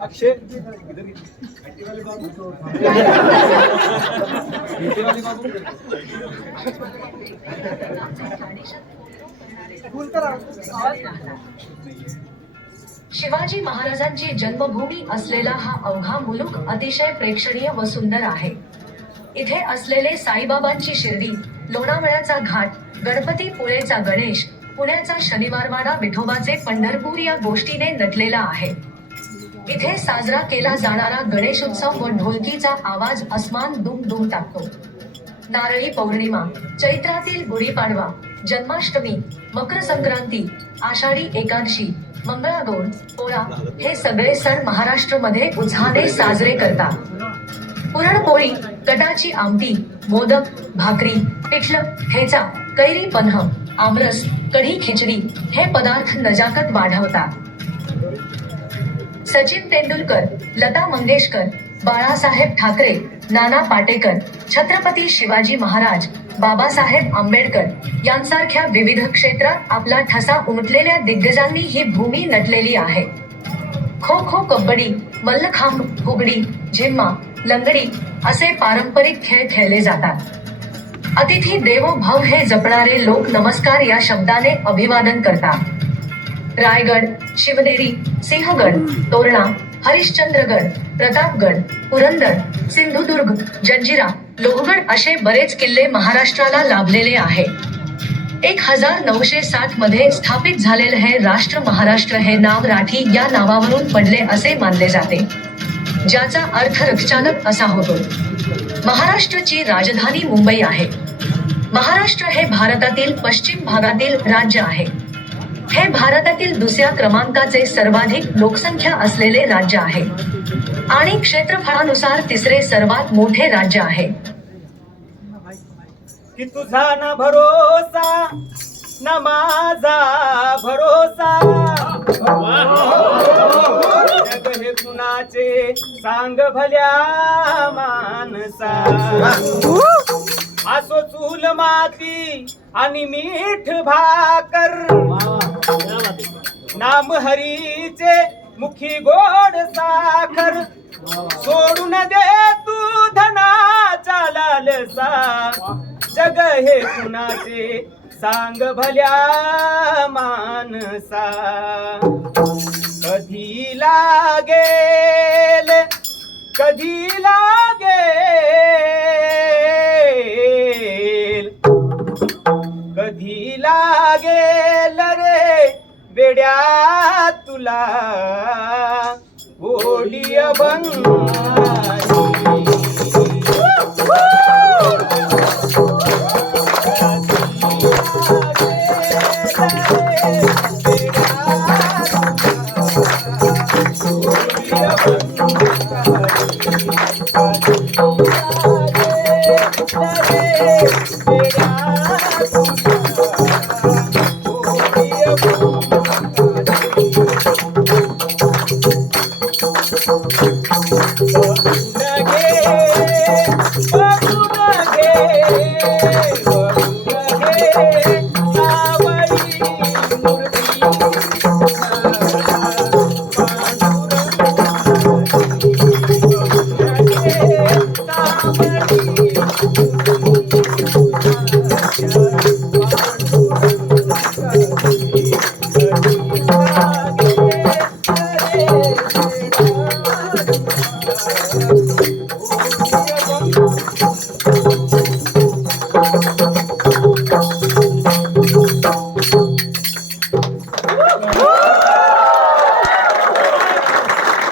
अक्षय शिवाजी महाराजांची जन्मभूमी असलेला हा अवघा मुलूक अतिशय प्रेक्षणीय व सुंदर आहे. इथे असलेले साईबाबांची शिर्डी, लोणावळ्याचा घाट, गणपती पुळेचा गणेश, पुण्याचा शनिवारवाडा, विठोबाचे पंढरपूर या गोष्टीने नटलेला आहे. इथे साजरा केला जाणारा गणेशोत्सव व ढोलकीचा आवाज अस्मान दुम दुम टाकतो. नारळी पौर्णिमा, चैत्रातील गुढीपाडवा, जन्माष्टमी, मकर संक्रांती, आषाढी एकादशी, मंगळागौर, पोळा हे सगळे सण महाराष्ट्रामध्ये उत्साहाने साजरे करतात. पुरणपोळी, कटाची आमटी, मोदक, भाकरी, पिठलं, ठेचा, कैरी पन्ह, आमरस, कढी खिचडी हे पदार्थ नजाकत वाढवतात. सचिन तेंडुलकर, लता मंगेशकर, बाळासाहेब ठाकरे, नाना पाटेकर, छत्रपती शिवाजी महाराज, बाबासाहेब आंबेडकर यांसारख्या विविध क्षेत्रात आपला ठसा उमटलेल्या दिग्गजांनी ही भूमी नटलेली आहे. खो खो, कबड्डी, मल्लखांब, फुगडी, झिम्मा, लंगडी असे पारंपरिक खेळ खेळले जातात. अतिथी देवो भव हे जपणारे लोक नमस्कार या शब्दाने अभिवादन करतात. रायगड, शिवनेरी, सिंहगड, तोरणा, हरिश्चंद्रगड, प्रतापगड, पुरंदर, सिंधुदुर्ग, जंजिरा, लोहगड असे बरेच किल्ले महाराष्ट्राला लाभलेले आहे. 1960 मध्ये स्थापित झालेले हे राष्ट्र महाराष्ट्र हे नाव राठी या नावावरून पडले असे मानले जाते, ज्याचा अर्थ रक्षालक असा होतो. महाराष्ट्राची राजधानी मुंबई आहे. महाराष्ट्र हे भारतातील पश्चिम भागातील राज्य आहे. हे भारतातील दुसऱ्या क्रमांकाचे सर्वाधिक लोकसंख्या असलेले राज्य आहे आणि क्षेत्रफळानुसार तिसरे सर्वात मोठे राज्य आहे. की तुझा ना भरोसा ना माझा भरोसा, जग हे कुणाचे सांग भल्या मानसा. असो चूल माती आणि मीठ भाकर, नाम हरीचे मुखी गोड साखर. सोडून दे तू धनाचा लालसा, जग हे कुणाचे सांग भल्या मानसा. कधी लागेल, कधी लागेल, कधी लागेल रे बेड्या तुला गोडी बंगाली. Oh!